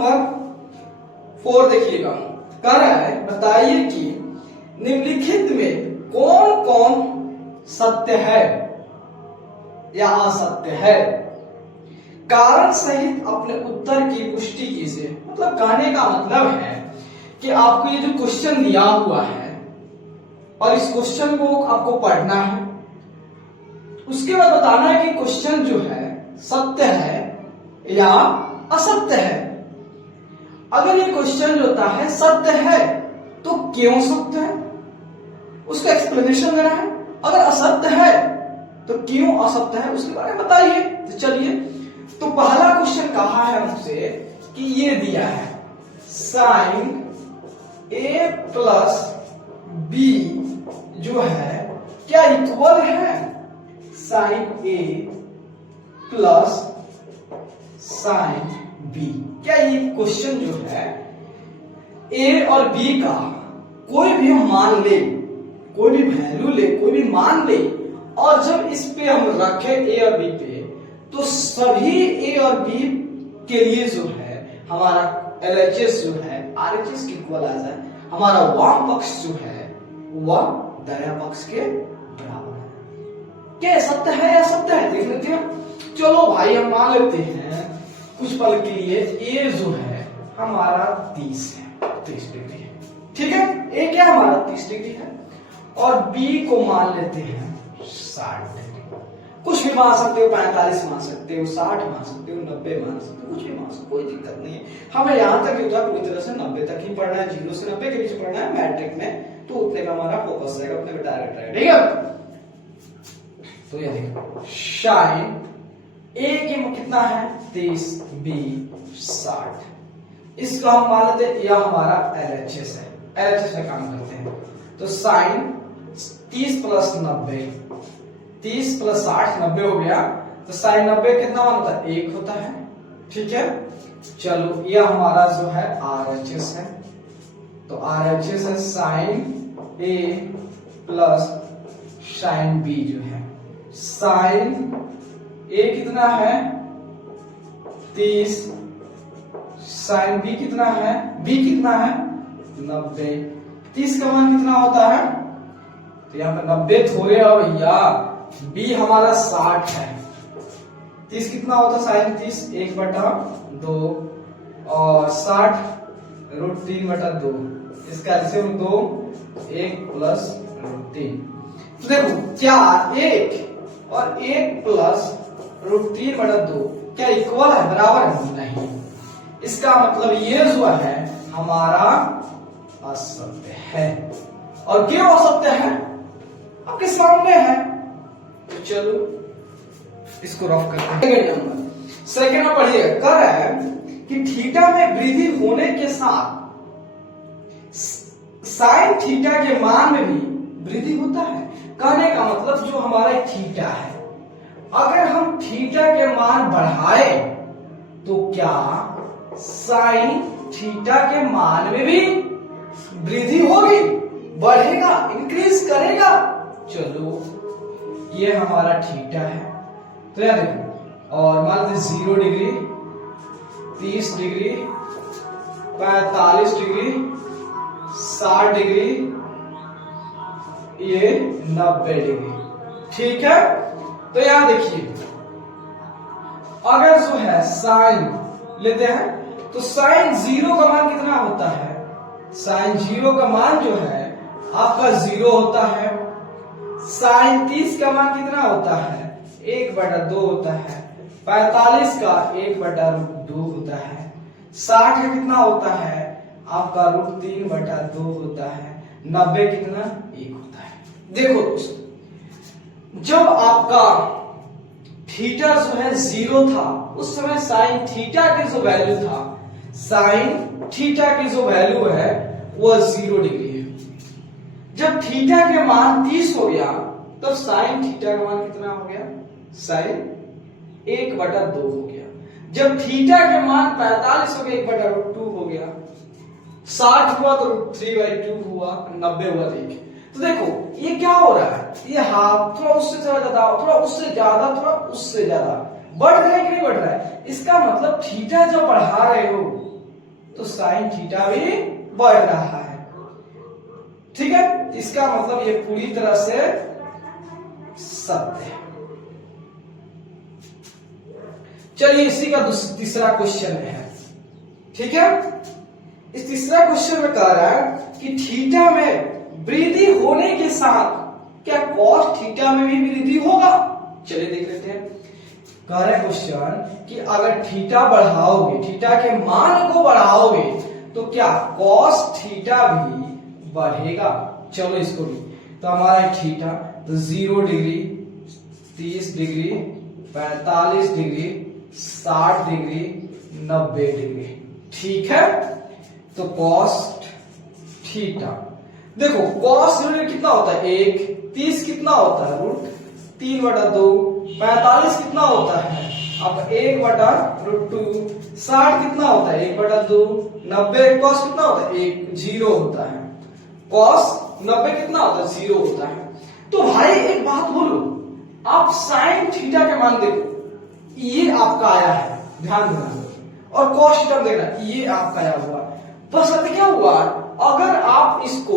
Number 4 देखिएगा, कह रहा है बताइए कि निम्नलिखित में कौन कौन सत्य है या असत्य है। कारण सहित अपने उत्तर की पुष्टि कीजिए। मतलब कहने का मतलब है कि आपको ये जो क्वेश्चन दिया हुआ है और इस क्वेश्चन को आपको पढ़ना है, उसके बाद बताना है कि क्वेश्चन जो है सत्य है या असत्य है। अगर ये क्वेश्चन जो होता है सत्य है तो क्यों सत्य है उसका एक्सप्लेनेशन देना है, अगर असत्य है तो क्यों असत्य है उसके बारे में बताइए। तो चलिए, तो पहला क्वेश्चन कहा है हमसे कि ये दिया है साइन ए प्लस बी जो है क्या इक्वल है साइन ए प्लस साइन बी। क्या ये क्वेश्चन जो है ए और बी का कोई भी हम मान ले, कोई भी वैल्यू ले, कोई भी मान ले, और जब इस पे हम रखें ए और बी पे, तो सभी ए और बी के लिए जो है हमारा LHS जो है RHS के इक्वल आ जाए, हमारा वाम पक्ष जो है वह दायां पक्ष के बराबर है। क्या सत्य है या असत्य है देख लेते हैं। चलो भाई हम मान लेते हैं कुछ पल के लिए ए जो है हमारा 30 डिग्री है, ठीक है। ए क्या हमारा 30 डिग्री है और बी को मान लेते हैं 60 डिग्री। कुछ भी मान सकते हो, 45 मान सकते हो, 60 मान सकते हो, 90 मान सकते हो, कुछ भी मान सकते हो, कोई दिक्कत नहीं है। हमें यहाँ तक होता है पूरी तरह से 90 तक ही पढ़ना है, 0 से 90 के बीच पढ़ना है मैट्रिक में, तो उतने का हमारा फोकस रहेगा, उतने में डायरेक्ट रहेगा, ठीक है। तो ये देखो साइन ए के कितना है 30, बी 60, इसको हम मान लेते हैं यह हमारा LHS है, LHS में काम करते हैं। तो साइन 30 प्लस 90, 30 प्लस 60 90 हो गया, तो साइन 90 कितना मान होता है 1 होता है, ठीक है। चलो यह हमारा जो है RHS है, तो RHS है साइन ए प्लस साइन बी जो है, साइन ए कितना है 30, साइन बी कितना है, बी कितना है 90, 30 का मान कितना होता है, तो यहाँ पे 90 थोड़े हो भैया, बी हमारा 60 है, 30 कितना होता है साइन 30 1/2 और 60 √3/2, इसका एलसीएम 2 1 प्लस √3। तो देखो क्या 1 और 1 प्लस √3/2 क्या इक्वल है, बराबर है? नहीं। इसका मतलब ये जो है हमारा असत्य है। और क्यों असत्य है आपके सामने है, तो चलो इसको रफ करते हैं। सेकंड में पढ़िए, कह रहा है कि थीटा में वृद्धि होने के साथ साइन थीटा के मान में भी वृद्धि होता है। कहने का मतलब जो हमारा थीटा है, अगर हम थीटा के मान बढ़ाए तो क्या साइन थीटा के मान में भी वृद्धि होगी, बढ़ेगा, इंक्रीज करेगा। चलो ये हमारा थीटा है, तो यार देखो, और मान लीजिए 0 डिग्री, 30 डिग्री, 45 डिग्री, 60 डिग्री, ये 90 डिग्री, ठीक है। तो यहां देखिए, अगर जो है साइन लेते हैं तो साइन 0 का मान कितना होता है, साइन 0 का मान जो है आपका 0 होता है। साइन 30 का मान कितना होता है 1/2 होता है। 45 का 1/2 होता है। 60 का कितना होता है आपका √3/2 होता है। 90 कितना 1 होता है। देखो दोस्तों, जब आपका थीटा जो है 0 था उस समय साइन थीटा की जो वैल्यू था, साइन थीटा की जो वैल्यू है वो 0 डिग्री है। जब थीटा के मान 30 हो गया तब साइन थीटा का मान कितना हो गया, साइन 1/2 हो गया। जब थीटा के मान 45 हो गया 1/2 हो गया। 60 हुआ तो √3/2 हुआ, 90 हुआ। देखिए तो देखो ये क्या हो रहा है, ये हाफ थोड़ा उससे ज्यादा, थोड़ा उससे ज्यादा, थोड़ा उससे ज्यादा बढ़ रहा है कि नहीं बढ़ रहा है। इसका मतलब थीटा जब बढ़ा रहे हो साइन थीटा भी बढ़ रहा है। ठीक है, इसका मतलब ये पूरी तरह से सत्य है। चलिए इसी का तीसरा क्वेश्चन है। ठीक है, इस तीसरा क्वेश्चन में कह रहा है कि थीटा में वृद्धि होने के साथ क्या कॉस थीटा में भी वृद्धि होगा। चलिए देख लेते हैं। कह रहा है क्वेश्चन कि अगर थीटा बढ़ाओगे, थीटा के मान को बढ़ाओगे तो क्या कॉस थीटा भी बढ़ेगा। चलो इसको भी, तो हमारा थीटा तो 0 degree, 30 degree, 45 degree, 60 degree, 90 degree. ठीक है, तो कॉस थीटा देखो कॉस कितना होता है 1, 30 कितना होता है √3/2, 45 कितना होता है आपका 1/√2, 60 कितना होता है 1/2, 90 कॉस कितना होता है 1, 0 होता है। कॉस 90 कितना होता है 0 होता है। तो भाई एक बात बोलो, आप साइन थीटा के मान देखो, ये आपका आया है, ध्यान देना, और कॉस थीटा देखना, ये आपका आया हुआ। बस अब क्या हुआ, अगर आप इसको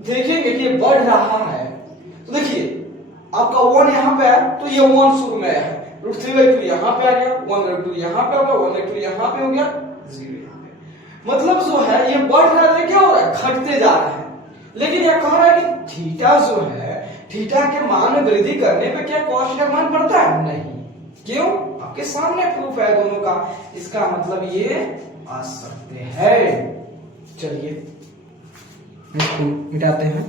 देखेंगे कि ये बढ़ रहा है तो देखिए आपका 1 यहां पे है तो ये 1 शुरू में है, √3/2 यहां पे आ गया, 1/2 यहां पे होगा, 1/2 यहां पे हो गया, 0 यहां पे। मतलब जो है ये बढ़ रहा है, क्या हो रहा है, घटते जा रहा है। लेकिन यह कह रहा है कि थीटा जो है, थीटा के मान में वृद्धि करने पे क्या कॉस थीटा मान बढ़ता है, नहीं। क्यों, आपके सामने प्रूफ है दोनों का। इसका मतलब ये असत्य है। चलिए इसको मिटाते हैं।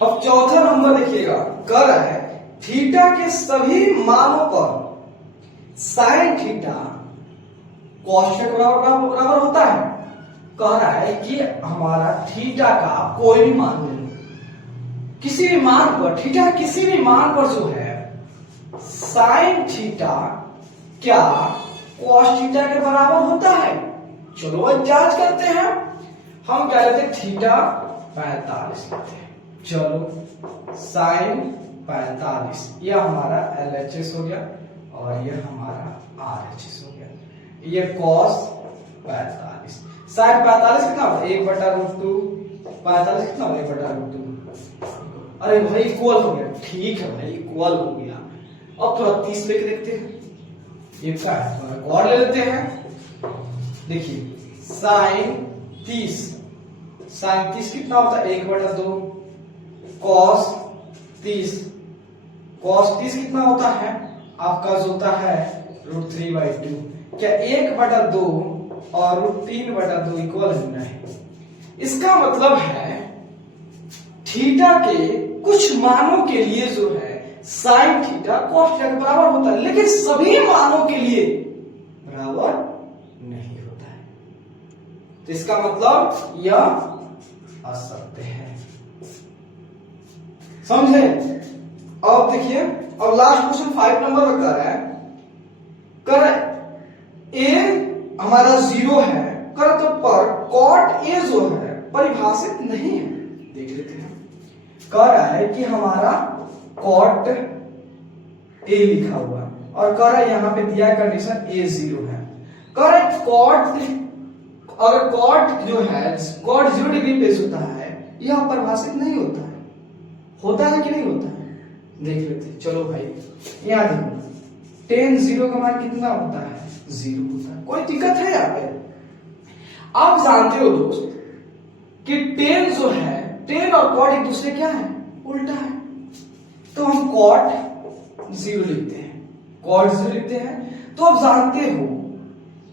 अब चौथा नंबर देखिएगा, कह रहा है थीटा के सभी मानों पर साइन थीटा कॉस थीटा बराबर होता है। कह रहा है कि हमारा थीटा का कोई भी मान ले लो, किसी भी मान पर, थीटा किसी भी मान पर जो है साइन थीटा क्या कॉस थीटा के बराबर होता है। चलो अब जांच करते हैं। हम क्या लेते हैं, थीटा 45 लेते हैं। चलो साइन 45, यह हमारा LHS हो गया और यह हमारा RHS हो गया। ये कॉस 45, साइन 45 कितना होगा 1/√2, 45 कितना होगा 1/√2। अरे भाई इक्वल हो गया, ठीक है भाई इक्वल हो गया। अब थोड़ा 30 लेके देखते हैं, ये क्या है, और ले लेते हैं। देखिए साइन 30, साइन 30 कितना होता है 1/2, कॉस 30, कॉस 30 कितना होता है आपका जो होता है √3/2। क्या 1/2 और √3/2 इक्वल है, नहीं। इसका मतलब है थीटा के कुछ मानों के लिए जो है साइन थीटा कॉस थीटा के बराबर होता है, लेकिन सभी मानों के लिए बराबर नहीं होता है। तो इसका मतलब यह असत्य है, समझे। अब देखिए, अब लास्ट क्वेश्चन 5 नंबर में कर ए हमारा 0 है, कर तो पर कॉट ए जो है परिभाषित नहीं है। देख लेते हैं, कह रहा है कि हमारा कॉट ए लिखा हुआ और कह रहा है यहां पे दिया कंडीशन ए 0 है। कह रहा है कॉट, अगर कॉट जो है कॉट 0 डिग्री पे होता है, यह परिभाषित नहीं होता है। होता है कि नहीं होता है, देख लेते हैं। चलो भाई यहां देखो, tan 0 का मान कितना होता है 0 होता है। कोई दिक्कत है यहाँ पे। आप जानते हो दोस्त कि tan जो है, tan और cot एक दूसरे क्या है, उल्टा है। तो हम cot 0 लिखते हैं, cot 0 लिखते हैं। तो आप जानते हो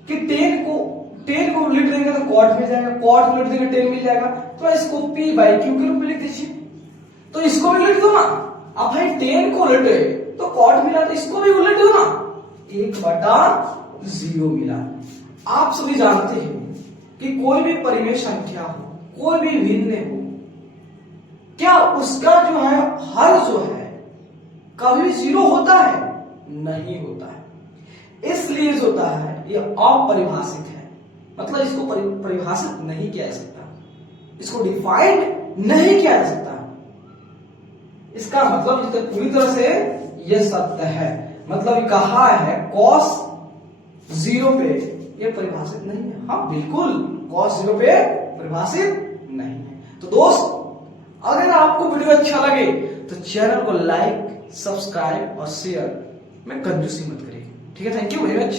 कि tan को उलट देंगे तो cot मिल जाएगा, cot को उलट देंगे tan मिल जाएगा। तो इसको p/q के रूप में लिख दीजिए। तो इसको भी उलट दो ना, अब भाई tan को उलटे तो cot मिला, तो इसको भी उलट दो ना, 1/0 मिला। आप सभी जानते हैं कि कोई भी परिमेय संख्या हो, कोई भी भिन्न हो, क्या उसका जो है हर कभी भी जीरो होता है? नहीं होता है। इसलिए जो होता है ये अपरिभाषित है, मतलब इसको परिभाषित नहीं किया जा सकता, इसको डिफाइंड नहीं किया जा सकता। इसका मतलब जितने पूरी तरह से ये सत्य है, मतलब ये कहा है cos 0 पे ये परिभाषित नहीं है। हाँ बिल्कुल, cos 0 पे परिभाषित नहीं है। तो दोस्त, अगर आपको वीडियो अच्छा लगे तो चैनल को लाइक, सब्सक्राइब और शेयर में कंजूसी मत करिए। ठीक है, थैंक यू वेरी मच।